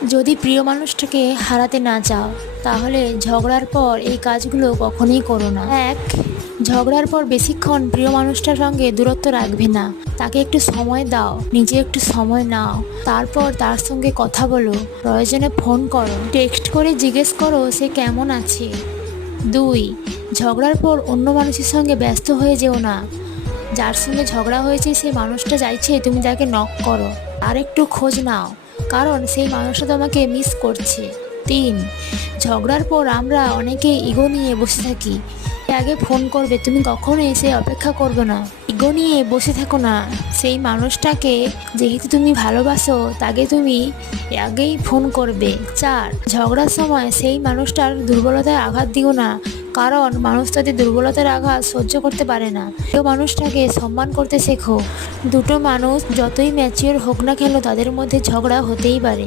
যদি প্রিয় মানুষটাকে হারাতে না চাও তাহলে ঝগড়ার পর এই কাজগুলো কখনোই করো না। এক, ঝগড়ার পর বেশিক্ষণ প্রিয় মানুষটার সঙ্গে দূরত্ব রাখবে না। তাকে একটু সময় দাও, নিজে একটু সময় নাও, তারপর তার সঙ্গে কথা বলো, প্রয়োজনে ফোন করো, টেক্সট করে জিজ্ঞেস করো সে কেমন আছে। দুই, ঝগড়ার পর অন্য মানুষের সঙ্গে ব্যস্ত হয়ে যেও না। যার সঙ্গে ঝগড়া হয়েছে সেই মানুষটা চাইছে তুমি তাকে নক করো, আর একটু খোঁজ নাও, কারণ সেই মানুষটা তোমাকে মিস করছে। তিন, ঝগড়ার পর আমরা অনেকে ইগো নিয়ে বসে থাকি। আগে ফোন করবে, তুমি কখনোই সে অপেক্ষা করবে না। ইগো নিয়ে বসে থাকো না, সেই মানুষটাকে যেহেতু তুমি ভালোবাসো তাকে তুমি আগেই ফোন করবে। চার, ঝগড়ার সময় সেই মানুষটার দুর্বলতায় আঘাত দিও না, কারণ মানুষ তাদের দুর্বলতার আঘাত সহ্য করতে পারে না। কেউ মানুষটাকে সম্মান করতে শেখো। দুটো মানুষ যতই ম্যাচিওর হোক না কেন তাদের মধ্যে ঝগড়া হতেই পারে।